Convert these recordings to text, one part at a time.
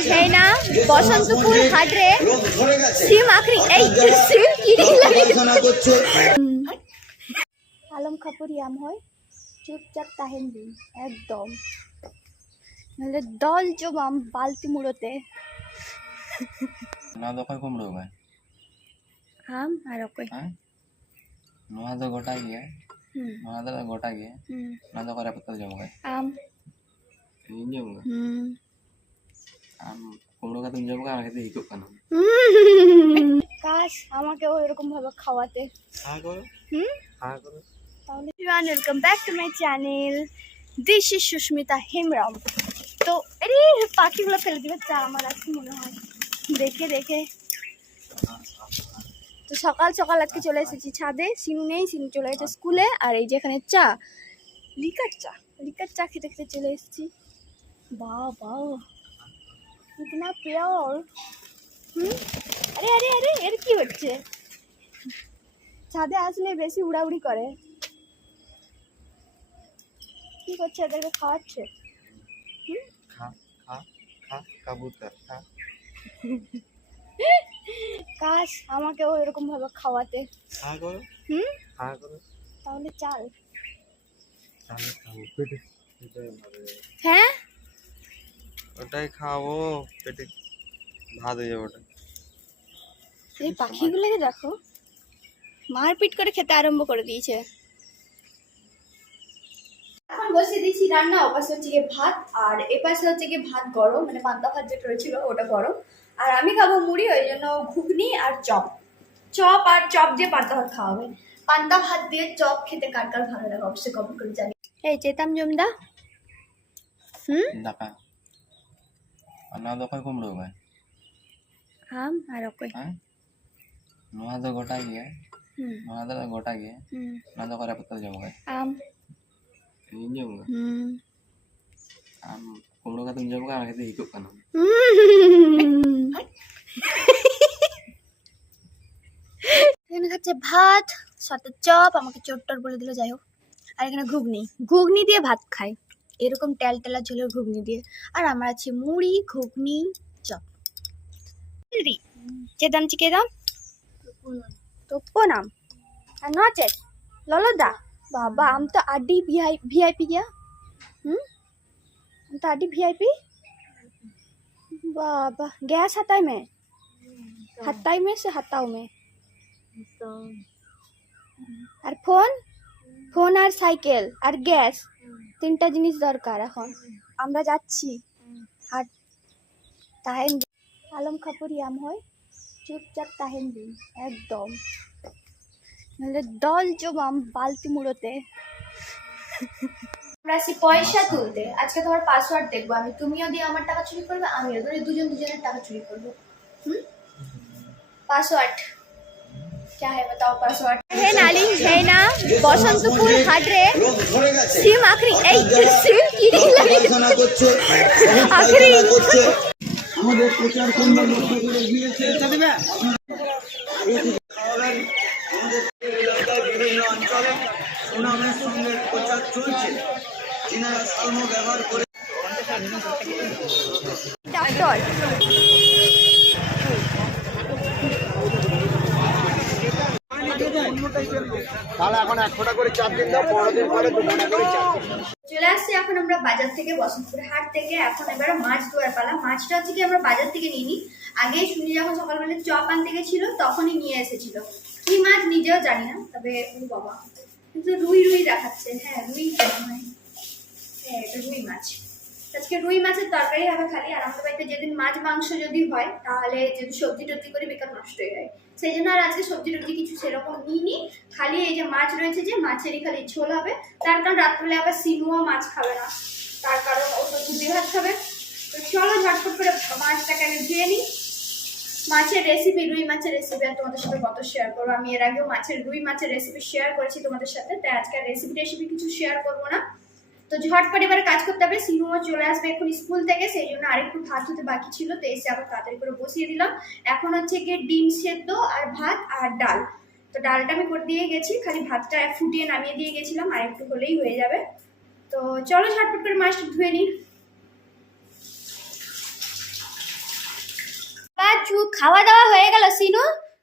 সেই বসন্তপুর হাটে সিম আখরি এই সিম কিনে লাগে। আলম খাপুরিয়াম হয় চুপচাপ তাহেন দিন একদম। নাহলে দল জমাম বালতি মুড়োতে না দোকান কমড়ো ভাই আম আর কই হ্যাঁ? নোয়া তো গোটা গিয়ে নোয়া তো গোটা গিয়ে না দোকান পাতা জমা আম। হুম। কুমড়ো কানা? কাশ আমাকেও এরকম ভাবে খাওয়াতে। হা করো। হুম? হা করো। তাহলে welcome back to my channel this is Susmita Hembram তো আরে পাখিগুলো ফেলে দিবে চা আমার আজকে মনে হয়। দেখে দেখে। তো সকাল সকাল আজকে চলে এসেছি ছাদে সিনু নেই সিনু চলে গেছে স্কুলে আর এই যে এখানে চা লিকার চা লিকার চা খেতে খেতে চলে এসেছি। বাহ বাহ। কিতনা পিওর। আরে আরে আরে এর কি হচ্ছে? ছাদে আসলে বেশি উড়াউড়ি করে। কি করছে এদেরকে খাওয়াচ্ছে? কাশ আমাকেও এরকম ভাবে খাওয়াতে। হুম? তাহলে চাল। হ্যাঁ? ওটাই খাব পেটে ভাত হয়ে যাবে ওটা। এই পাখিগুলোকে দেখো মারপিট করে খেতে আরম্ভ করে দিয়েছে। এখন বসিয়ে দিয়েছি রান্না ওপাশে হচ্ছে গিয়ে ভাত আর এপাশে হচ্ছে গিয়ে ভাত গরম মানে পান্তা ভাত যেটা রয়েছিল ওটা গরম। আর আমি খাব মুড়ি ওই জন্য ঘুগনি আর চপ। চপ আর চপ দিয়ে পান্তা ভাত খাওয়া হবে। পান্তা ভাত দিয়ে চপ খেতে কার কার ভালো লাগে অবশ্যই কমেন্ট করে জানি এই চেতাম জমদা। হুম? দাকা আর নওয়া ᱫᱚ ᱚᱠᱚᱭ ᱠᱩᱢᱲᱩ ᱟᱠᱟᱫ আম আর অকই ᱦᱮᱸ ᱱᱚᱣᱟ ᱫᱚ ᱜᱚᱴᱟ ᱜᱮᱭᱟ হুম ᱱᱚᱣᱟ ᱫᱚ ᱜᱚᱴᱟ ᱜᱮᱭᱟ হুম ᱱᱚᱣᱟ ᱫᱚ ᱚᱠᱟᱨᱮ ᱯᱟᱛᱟ ᱡᱚᱢ ᱟᱠᱟᱫ আম ᱤᱧ ᱡᱚᱢ ᱟᱠᱟᱫ হুম ᱟᱢ ᱠᱩᱢᱲᱩ ᱠᱟᱛᱮᱢ ᱡᱚᱢ ᱟᱠᱟᱫ আমাকে হিকুক কানা এখানে খাচ্ছে ভাত সাথে চপ আমাকে চট্টর বলে দিল যাই হোক আর এখানে ঘুগনি ঘুগনি দিয়ে ভাত খাই এরকম টেলটেলা ঝোলের ঘুগনি দিয়ে। আর আমার আছে মুড়ি ঘুগনি চপ। কেদাম চিকেদাম তপ্পনাম আর নচে ললদা। বাবা আম তো আডি ভিআই ভিআইপি গিয়া। হুম? আম তো আডি ভিআইপি? বাবা গ্যাস হাতাই মে। হাতাই মে সে হাতাও মে। আর ফোন? ফোন আর সাইকেল। আর গ্যাস। তিনটা জিনিস দরকার এখন। আমরা যাচ্ছি। আর তাহেন আলম খাপুর ইয়াম হয় চুপচাপ তাহেন দিন একদম। নাহলে দল জমাম বালতি মুড়োতে আমরা আসি পয়সা তুলতে। আজকে তোমার পাসওয়ার্ড দেখব আমি। তুমিও দিয়ে আমার টাকা চুরি করবে আমিও। ধরে দুজন দুজনের টাকা চুরি করব। হুম? পাসওয়ার্ড क्या है बताओ पासवर्ड है नाली है ना বসন্তপুর হাটরে সিম আখরি এই সিম কিনি লাগে আলোচনা করছে আখরি আমাদের প্রচার কেন্দ্র লক্ষ্য করে গিয়েছে আমাদের এলাকায় বিভিন্ন অঞ্চলে সুনামের সঙ্গে প্রচার চলছে যিনারা সালমো ব্যবহার করে ডাক্তার তাহলে এখন এক করে চার দিন দাও, পনেরো দিন পরে দু করে চার চলে আসছি এখন আমরা বাজার থেকে বসন্তপুর হাট থেকে। এখন এবার মাছ ধোয়ার পালা। মাছটা হচ্ছে কি, আমরা বাজার থেকে নিই আগে শুনি যখন সকালবেলা চপ আনতে গেছিল, তখনই নিয়ে এসেছিল। কি মাছ নিজেও জানি না, তবে ও বাবা। কিন্তু রুই রুই দেখাচ্ছে। হ্যাঁ রুই হয়, এটা রুই মাছ। আজকে রুই মাছের তরকারি হবে খালি। আর আমাদের বাড়িতে যেদিন মাছ মাংস যদি হয়, তাহলে যদি সবজি টবজি করে, বেকার নষ্ট সেই জন্য আর আজকে সবজি টবজি কিছু সেরকম নিইনি। খালি এই যে মাছ রয়েছে যে মাছেরই খালি ঝোল হবে। তার কারণ রাত্রে আবার সিনুও মাছ খাবে না। তার কারণ ও তো দুধি ভাত খাবে। তো চলো ঝটফট করে মাছটাকে আমি ধুয়ে নিই। মাছের রেসিপি রুই মাছের রেসিপি আর তোমাদের সাথে কত শেয়ার করব? আমি এর আগেও মাছের, রুই মাছের রেসিপি শেয়ার করেছি তোমাদের সাথে। তাই আজকে রেসিপি রেসিপি কিছু শেয়ার করব না। তো ঝটপট এবারে কাজ করতে হবে। সিনুও চলে আসবে এখন স্কুল থেকে সেই জন্য আরেকটু ভাত হতে বাকি ছিল তো এসে আবার তাড়াতাড়ি করে বসিয়ে দিলাম। এখন হচ্ছে গিয়ে ডিম সেদ্ধ আর ভাত আর ডাল। তো ডালটা আমি করে দিয়ে গেছি খালি ভাতটা ফুটিয়ে নামিয়ে দিয়ে গেছিলাম আর একটু হলেই হয়ে যাবে। তো চলো ঝটপট করে মাছটা ধুয়ে নিই। চুল খাওয়া দাওয়া হয়ে গেল সিনু।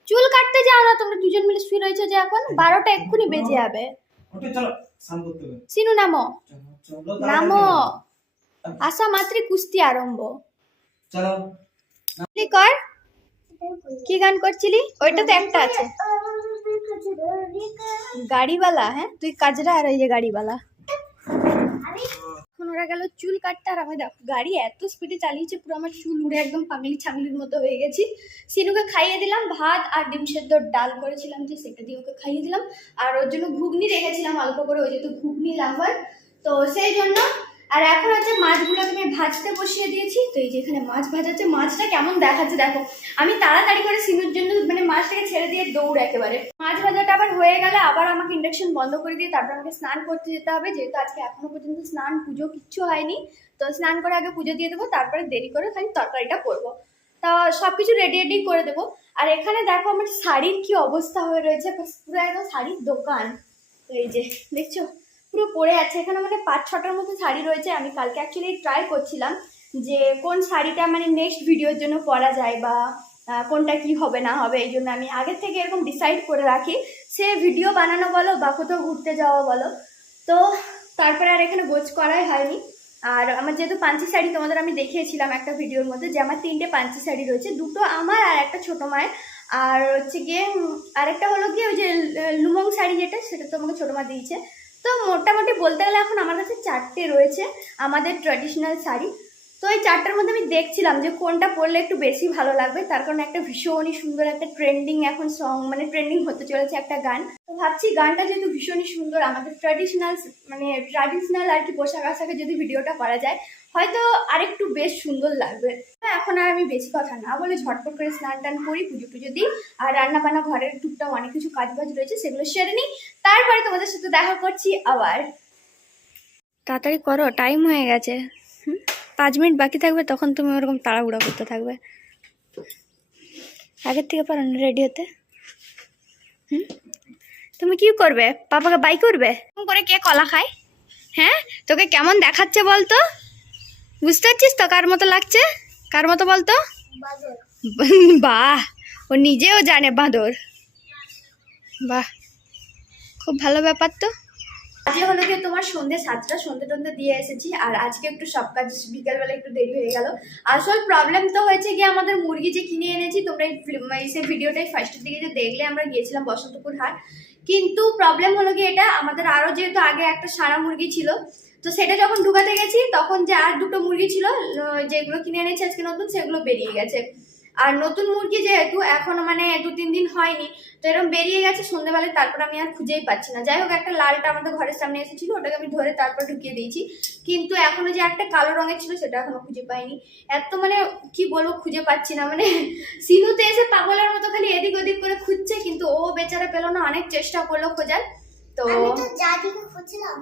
চুল কাটতে যাও না তোমরা দুজন মিলে শুয়ে রয়েছো যে এখন বারোটা এক্ষুনি বেজে যাবে। সিনু নামো। নামো আসা মাত্রই কুস্তি আরম্ভ চলো কর কি গান করছিলি? ওইটা তো একটা আছে। গাড়িওয়ালা হ্যাঁ? তুই কাজরা আর ওই যে গাড়িওয়ালা। এখন ওরা গেল চুল কাটতে আর আমি দেখো গাড়ি এত স্পিডে চালিয়েছে পুরো আমার চুল উড়ে একদম পাগলি ছাগলির মতো হয়ে গেছি। সিনুকে খাইয়ে দিলাম ভাত আর ডিম সেদ্ধ ডাল করেছিলাম যে সেটা দিয়ে ওকে খাইয়ে দিলাম। আর ওর জন্য ঘুগনি রেখেছিলাম অল্প করে ওই যেহেতু ঘুগনি লাভার তো সেই জন্য, আর এখন হচ্ছে মাছগুলোকে আমি ভাজতে বসিয়ে দিয়েছি। তো এই যে এখানে মাছ ভাজাচ্ছে, মাছটা কেমন দেখাচ্ছে দেখো। আমি তাড়াতাড়ি করে সিনুর জন্য মানে মাছটাকে ছেড়ে দিয়ে দৌড় একেবারে। মাছ ভাজাটা আবার হয়ে গেলে আবার আমাকে ইন্ডাকশন বন্ধ করে দিয়ে তারপর আমাকে স্নান করতে যেতে হবে। যেহেতু আজকে এখনও পর্যন্ত স্নান, পুজো কিচ্ছু হয়নি। তো স্নান করে আগে পুজো দিয়ে দেবো, তারপরে দেরি করে খালি তরকারিটা করব। তা সব কিছু রেডি রেডি করে দেবো। আর এখানে দেখো আমার শাড়ির কি অবস্থা হয়ে রয়েছে, পুরো একদম শাড়ির দোকান। তো এই যে, দেখছ? পুরো পড়ে আছে। এখানে মানে পাঁচ, ছটার মতো শাড়ি রয়েছে। আমি কালকে অ্যাকচুয়ালি ট্রাই করছিলাম যে কোন শাড়িটা মানে নেক্সট ভিডিওর জন্য পরা যায় বা কোনটা কি হবে, না হবে, এই জন্য আমি আগের থেকে এরকম ডিসাইড করে রাখি। সে ভিডিও বানানো বলো বা কোথাও ঘুরতে যাওয়া বলো। তো তারপরে আর এখানে গোছ করাই হয়নি। আর আমার যেহেতু পাঞ্চি শাড়ি তোমাদের আমি দেখিয়েছিলাম একটা ভিডিওর মধ্যে যে আমার তিনটে পাঞ্চি শাড়ি রয়েছে। দুটো আমার আর একটা ছোটো মায়ের। আর হচ্ছে গিয়ে আরেকটা হলো গিয়ে ওই যে লুমং শাড়ি যেটা, সেটা তো আমাকে ছোটো মা দিয়েছে। তো মোটামুটি বলতে গেলে এখন আমার কাছে চারটে রয়েছে আমাদের ট্র্যাডিশনাল শাড়ি। তো এই চারটার মধ্যে আমি দেখছিলাম যে কোনটা পড়লে একটু বেশি ভালো লাগবে। তার কারণে একটা ভীষণই সুন্দর একটা ট্রেন্ডিং এখন সং মানে ট্রেন্ডিং হতে চলেছে একটা গান। তো ভাবছি গানটা যেহেতু ভীষণই সুন্দর, আমাদের ট্র্যাডিশনাল মানে ট্র্যাডিশনাল আর কি পোশাক আশাকে যদি ভিডিওটা করা যায়, হয়তো আরেকটু বেশ সুন্দর লাগবে। তো এখন আর আমি বেশি কথা না বলে ঝটপট করে স্নান টান করি, পুজো টুজো দিই, আর রান্না বান্না ঘরের টুকটাক অনেক কিছু কাজ বাজ রয়েছে, সেগুলো সেরে নিই। তারপরে তোমাদের সাথে দেখা করছি আবার। তাড়াতাড়ি করো টাইম হয়ে গেছে। পাঁচ মিনিট বাকি থাকবে, তখন তুমি ওরকম তাড়াহুড়া করতে থাকবে। আগের থেকে পারো না রেডি হতে? হুম? তুমি কি করবে? পাপাকে বাই করবে? করে কে কলা খায়? হ্যাঁ? তোকে কেমন দেখাচ্ছে বলতো? বুঝতে পারছিস তো কার মতো লাগছে? কার মতো বলতো? বাহ! ও নিজেও জানে বাঁদর। বাহ! খুব ভালো ব্যাপার তো। আজকে হলো গিয়ে তোমার সন্ধ্যে সাতটা সন্ধ্যে টন্ধে দিয়ে এসেছি, আর আজকে একটু সব কাজ বিকালবেলা একটু দেরি হয়ে গেল। আসল প্রবলেম তো হয়েছে গিয়ে আমাদের মুরগি যে কিনে এনেছি, তোমরা এই ফিল্ম- এই সে ভিডিওটাই ফার্স্টের দিকে যে দেখলে আমরা গিয়েছিলাম বসন্তপুর হাট। কিন্তু প্রবলেম হলো গিয়ে এটা, আমাদের আরও যেহেতু আগে একটা সারা মুরগি ছিল, তো সেটা যখন ঢুকাতে গেছি, তখন যে আর দুটো মুরগি ছিল যেগুলো কিনে এনেছি আজকে নতুন, সেগুলো বেরিয়ে গেছে। আর নতুন মুরগি যেহেতু এখনও মানে দু, তিন দিন হয়নি, তো এরকম বেরিয়ে গেছে সন্ধ্যেবেলায় তারপর আমি আর খুঁজেই পাচ্ছি না। যাই হোক, একটা লালটা আমাদের ঘরের সামনে এসেছিল, ওটাকে আমি ধরে তারপর ঢুকিয়ে দিয়েছি। কিন্তু এখনও যে একটা কালো রঙের ছিল, সেটা এখনও খুঁজে পাইনি। এত মানে কি বলব, খুঁজে পাচ্ছি না। মানে সিনুতে এসে পাগলের মতো খালি এদিক ওদিক করে খুঁজছে, কিন্তু ও বেচারা পেল না, অনেক চেষ্টা করল খোঁজার। তো খুঁজছিলাম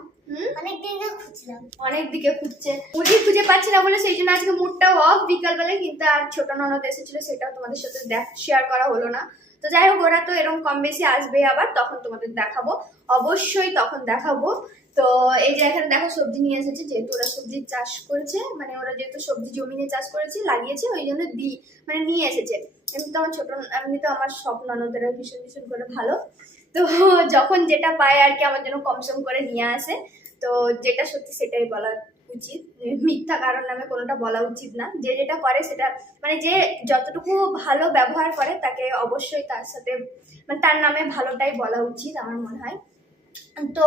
অনেক দিকে খুঁজছিলাম অনেক দিকে খুঁজছে। মুরগি খুঁজে পাচ্ছি না বলে সেই জন্য আজকে মুডটাও অফ বিকালবেলায় কিন্তু আর ছোট ননদ এসেছিল সেটাও তোমাদের সাথে দেখ শেয়ার করা হলো না। তো যাই হোক ওরা তো এরকম কম বেশি আসবে আবার তখন তোমাদের দেখাবো। অবশ্যই তখন দেখাবো। তো এই যে এখানে দেখো সবজি নিয়ে এসেছে যেহেতু ওরা সবজি চাষ করেছে মানে ওরা যেহেতু সবজি জমি নিয়ে চাষ করেছে লাগিয়েছে ওই জন্য দি মানে নিয়ে এসেছে। এমনি তো আমার ছোট এমনি তো আমার সব ননদেরা ভীষণ ভীষণ করে ভালো। তো যখন যেটা পায় আর কি আমার জন্য কম সম করে নিয়ে আসে, তো যেটা সত্যি সেটাই বলা উচিত। মিথ্যা কারণ নামে কোনোটা বলা উচিত না। যে যেটা করে সেটা মানে যে যতটুকু ভালো ব্যবহার করে তাকে অবশ্যই তার সাথে মানে তার নামে ভালোটাই বলা উচিত আমার মনে হয়। তো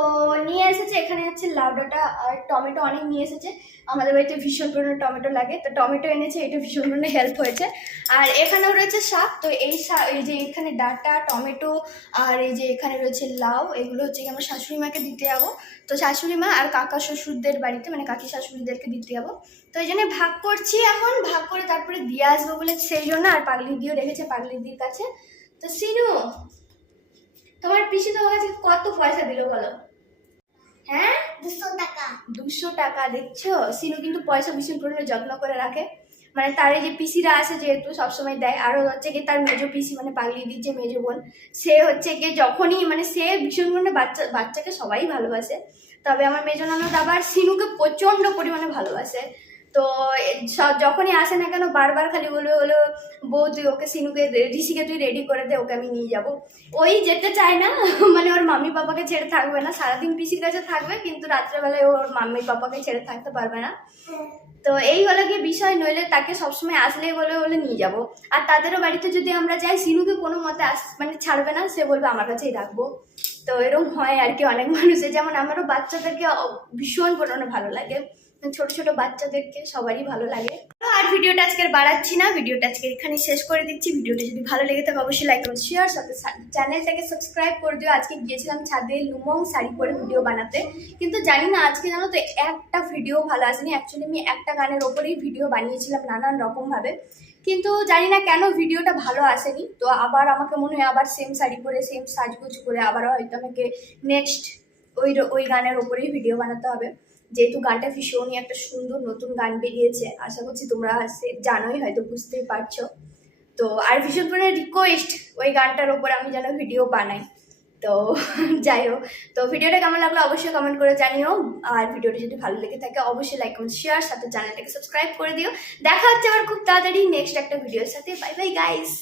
নিয়ে এসেছে, এখানে হচ্ছে লাউ ডাঁটা আর টমেটো অনেক নিয়ে এসেছে। আমাদের বাড়িতে ভীষণ পরিমাণে টমেটো লাগে। তো টমেটো এনেছে, এটা ভীষণ পরিমাণে হেল্প হয়েছে। আর এখানেও রয়েছে শাক, তো এই শাক, এই যে এখানে ডাঁটা, টমেটো, আর এই যে এখানে রয়েছে লাউ, এগুলো হচ্ছে কি আমার শাশুড়ি মাকে দিতে যাব। তো শাশুড়ি মা আর কাকা শ্বশুরদের বাড়িতে মানে কাকি শাশুড়িদেরকে দিতে যাব। তো এই জন্য ভাগ করছি এখন, ভাগ করে তারপরে দিয়ে আসব বলে সেই জন্য আর পাগলি দিও রেখেছে পাগলি দির কাছে। তো সিনু তোমার পিসি তোমার কাছে কত পয়সা দিল বলো? হ্যাঁ? দুশো টাকা। দুশো টাকা দেখছ? সিনু কিন্তু পয়সা ভীষণ পরিমাণে যত্ন করে রাখে। মানে তার এই যে পিসিরা আছে যেহেতু সবসময় দেয় আরও হচ্ছে কি তার মেজো পিসি মানে পাগলি দিচ্ছে মেজো বোন সে হচ্ছে কি যখনই মানে সে ভীষণ পরিমাণে বাচ্চা বাচ্চাকে সবাই ভালোবাসে। তবে আমার মেজো ননদ আবার সিনুকে প্রচণ্ড পরিমাণে ভালোবাসে। তো যখনই আসে না কেন বারবার খালি বলে হলো বউ, তুই ওকে সিনুকে ঋষিকে তুই রেডি করে দে, ওকে আমি নিয়ে যাব। ওই যেতে চায় না মানে ওর মাম্মি পাপাকে ছেড়ে থাকবে না। সারাদিন পিসির কাছে থাকবে, কিন্তু রাত্রেবেলায় ওর মাম্মি পাপাকে ছেড়ে থাকতে পারবে না। তো এই হলো কি বিষয়, নইলে তাকে সবসময় আসলেই বলে বলে নিয়ে যাব। আর তাদেরও বাড়িতে যদি আমরা যাই, সিনুকে কোনো মতে আস মানে ছাড়বে না, সে বলবে, আমার কাছেই রাখব। তো এরকম হয় আর কি অনেক মানুষের। যেমন আমারও বাচ্চাদেরকে ভীষণ পড়ানো ভালো লাগে। ছোট ছোট বাচ্চাদেরকে সবারই ভালো লাগে। আর ভিডিওটা আজকে বাড়াচ্ছি না, ভিডিওটা আজকে এখানে শেষ করে দিচ্ছি। ভিডিওটা যদি ভালো লেগে থাকে অবশ্যই লাইক করুন শেয়ার সাথে চ্যানেলটাকে সাবস্ক্রাইব করে দিও। আজকে গিয়েছিলাম ছাদে লুমং শাড়ি পরে ভিডিও বানাতে। কিন্তু জানি না আজকে জানো তো একটা ভিডিও ভালো আসেনি। অ্যাকচুয়ালি আমি একটা গানের ওপরেই ভিডিও বানিয়েছিলাম নানান রকমভাবে। কিন্তু জানি না কেন ভিডিওটা ভালো আসেনি। তো আবার আমাকে মনে হয় আবার সেম শাড়ি পরে সেম সাজগুজ করে আবারও হয়তো আমাকে নেক্সট ওই ওই গানের ওপরেই ভিডিও বানাতে হবে। যেহেতু গানটা ভীষণই একটা সুন্দর নতুন গান বেরিয়েছে, আশা করছি তোমরা জানোই, হয়তো বুঝতেই পারছ। তো আর ভীষণ করে রিকোয়েস্ট ওই গানটার ওপর আমি যেন ভিডিও বানাই। তো যাই হোক, তো ভিডিওটা কেমন লাগল অবশ্যই কমেন্ট করে জানিও। আর ভিডিওটা যদি ভালো লেগে থাকে, অবশ্যই লাইক কমেন্ট শেয়ার সাথে চ্যানেলটাকে সাবস্ক্রাইব করে দিও। দেখা হচ্ছে আবার খুব তাড়াতাড়ি নেক্সট একটা ভিডিওর সাথে। Bye bye guys